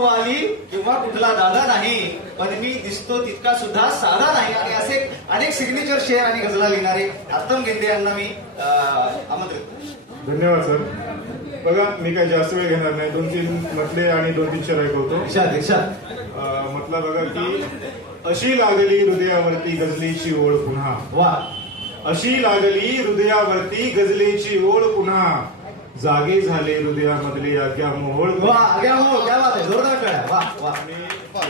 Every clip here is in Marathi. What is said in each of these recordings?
वाली किंवा कुठला दादा नाही पण मी दिसतो तितका सुद्धा साधा नाही. आणि असे अनेक सिग्नेचर शेअर आणि गजला लिहिणारे आत्तम गेंदे यांना मी आमंत्रित. धन्यवाद सर. बघा मी काही जास्त वेळ घेणार नाही. दोन तीन म्हटले आणि दोन तीन शेर ऐकवतो म्हटलं बघा की अशी लागली हृदयावरती गजलेची ओळ पुन्हा. वा. अशी लागली हृदयावरती गजलेची ओळ पुन्हा. जागे झाले हृदयामधले आज्ञा मोहोळ.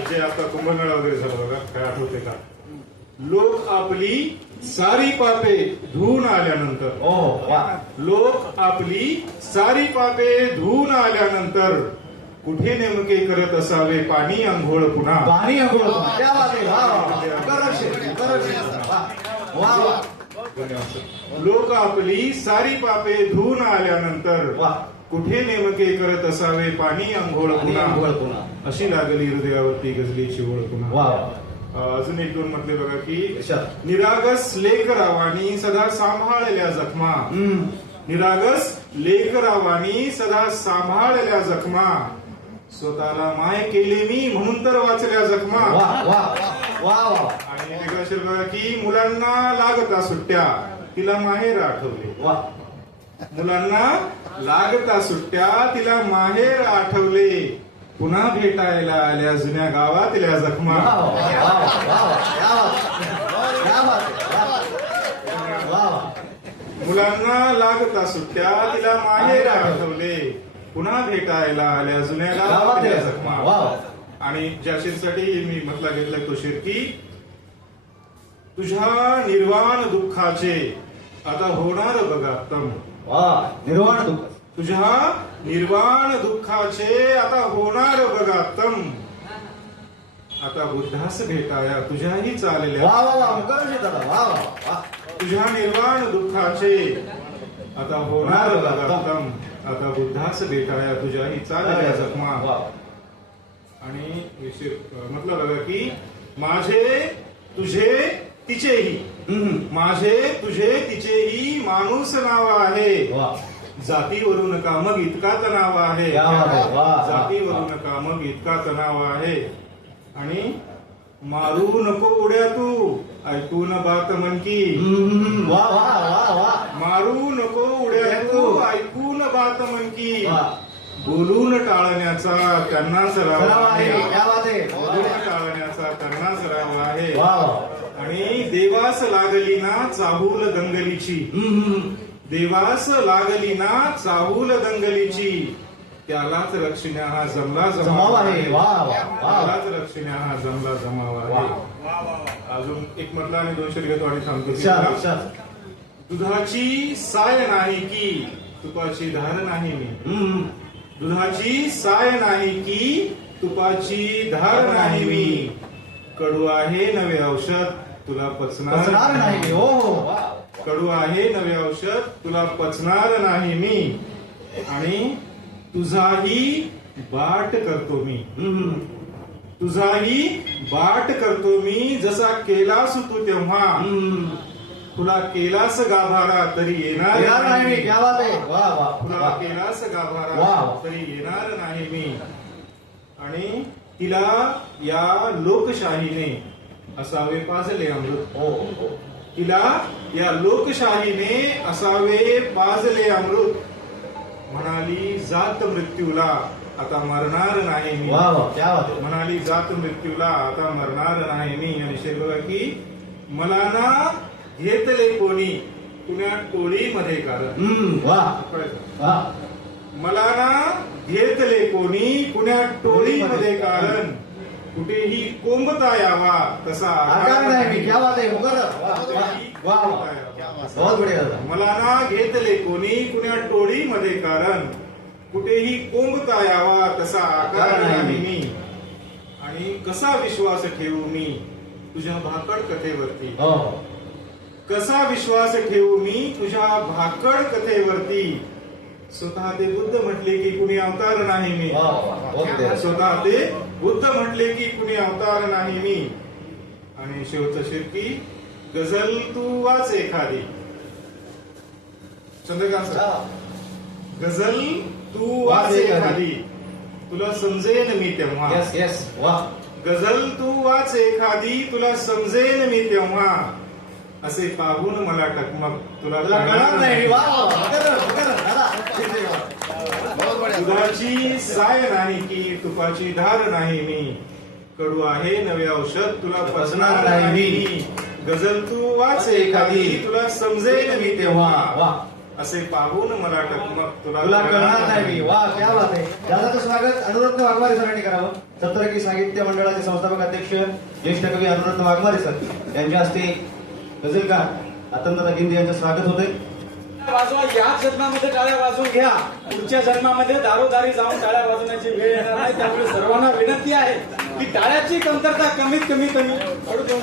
जे आता कुंभमेळा वगैरे झाला बघा काय आठवते का? लोक आपली सारी पापे धुवून आल्यानंतर. ओ लोक आपली सारी पापे धुवून आल्यानंतर कुठे नेमके करत असावे? पाणी आंघोळ पुन्हा. पाणी अंघोळ लोक आपली सारी पापे धुवून आल्यानंतर. कुठे नेमके करत असावे? पाणी आंघोळ पुन्हा. अशी लागली हृदयावरती गजलीची ओळ पुन्हा. अजून एक दोन म्हटले बघा की निरागस लेकरावानी सदा सांभाळल्या जखमा. निरागस लेकरावानी सदा सांभाळल्या जखमा. स्वतःला माय केले मी म्हणून तर वाचल्या जखमा. वा वा वा. की मुलांना लागता सुट्ट्या. तिला माहेर आठवले. मुलांना लागता सुट्ट्या तिला माहेर आठवले. पुन्हा भेटायला आल्या जुन्या गावातल्या जखमा. मुलांना लागता सुट्ट्या तिला माहेर आठवले. पुन्हा भेटायला आल्या जुन्या गावातल्या जखमा. आणि ज्या शेरसाठी मी म्हटला घेतलाय तो शेर की तुझ्या निर्वाण दुःखाचे. आता होणार बघा तम. वा निर्वाण दुःख. तुझ्या निर्वाण दुःखाचे आता होणार बघा तम. आता बुद्धास भेटाया तुझ्याही चालल्या. वा वा वा मुकर्रर शेर दादा वा वा वा. तुझ्या निर्वाण दुःखाचे आता होणार बघा तम. आता बुद्धास भेटाया तुझ्याही चालल्या जखमा वा. आणि विशेष म्हटलं बघा की माझे तुझे तिचेही. माझे तुझे तिचेही माणूस नाव आहे. जातीवरून का मग इतका तणाव आहे. जातीवरून का मग इतका तणाव आहे. आणि मारू नको उड्या तू. ऐकून बात मनकी. वा वा वा वा. मारू नको उड्या तू. ऐकून बात मनकी वा. बोलून टाळण्याचा त्यांना सराव आहे. बोलून टाळण्याचा त्यांना सराव आहे. आणि देवास लागली ना चाहूल दंगलीची. देवास लागली ना चाहूल दंगलीची त्यालाच रक्षिण्या हा जमला जमाव आहे. त्यालाच रक्षिण्या हा जमला जमावा आहे. अजून एक म्हटलं आणि दोन शेर घेतो आणि थांबतो. दुधाची साय नाही की तुपाची धार नाही मी. दुधाची साय नाही की तुपाची धार नाही मी. कडू आहे नवे औषध. तुला पचणार नाही. हो हो. कडू आहे नवे औषध तुला पचणार नाही मी. आणि तुझाही बाट करतो मी. तुझाही बाट करतो मी जसा केलास तू तेव्हा. तुला केलास गाभारा तरी येणार नाही मी तुला केलास गाभारा. तरी येणार नाही मी. आणि तिला या लोकशाहीने असावे पाजले अमृत. हो हो. तिला या लोकशाहीने असावे पाजले अमृत. म्हणाली जात मृत्यूला आता मरणार नाही मी. म्हणाली जात मृत्यूला आता मरणार नाही मी. आणि शेर बघा की मला ना घेतले कोणी? पुण्यात टोळीमध्ये कारण. मला ना घेतले कोणी? पुण्यात टोळीमध्ये कारण. कुठेही कोंबता यावा तसा आकार नाही मी क्या बात आहे वा बहुत बढिया मला ना घेतले कोणी कुण्या टोळीमध्ये कारण. कुठेही कोंबता यावा तसा आकार नाही मी. आणि कसा विश्वास ठेवू मी तुझ्या भाकड कथेवरती? हो. कसा विश्वास ठेवू मी तुझ्या भाकड कथेवरती? स्वतः ते बुद्ध म्हटले की कुणी अवतार नाही मी. स्वतः ते बुद्ध म्हटले की कुणी अवतार नाही मी. आणि शेवटचं शेर की गझल तू वाच एखादी. चंद्रकांत. गझल तू वाच एखादी. तुला समजेन मी तेव्हा. येस येस वा. गझल तू वाच एखादी तुला समजेन मी तेव्हा. असे पाहून मला टकमक तुला कळणार नाही. दुधाची साय नाही की तुपाची धार नाही मी. कडू आहे नवे औषध तुला पचणार नाही मी. गझल तू वाच एखादी तुला समजेन मी तेव्हा. वा. असे पाहून मला टकमक तुला तुला कळणार नाही मी. वा क्या बात आहे. दादाचं स्वागत. अनुरत्न वाघमारे सरांनी करावं. सप्तरंगी साहित्य मंडळाचे संस्थापक अध्यक्ष ज्येष्ठ कवी अनुरत्न वाघमारे सर. यांच्या हस्ते गझलकार आतंदादा गिंदे यांचं स्वागत होते वाजवा या जन्मामध्ये टाळ्या वाजवून घ्या. पुढच्या जन्मामध्ये दारोदारी जाऊन टाळ्या वाजवण्याची वेळ येणार नाही. त्यामुळे सर्वांना विनंती आहे की टाळ्याची कमतरता कमीत कमी कमी पडू देऊ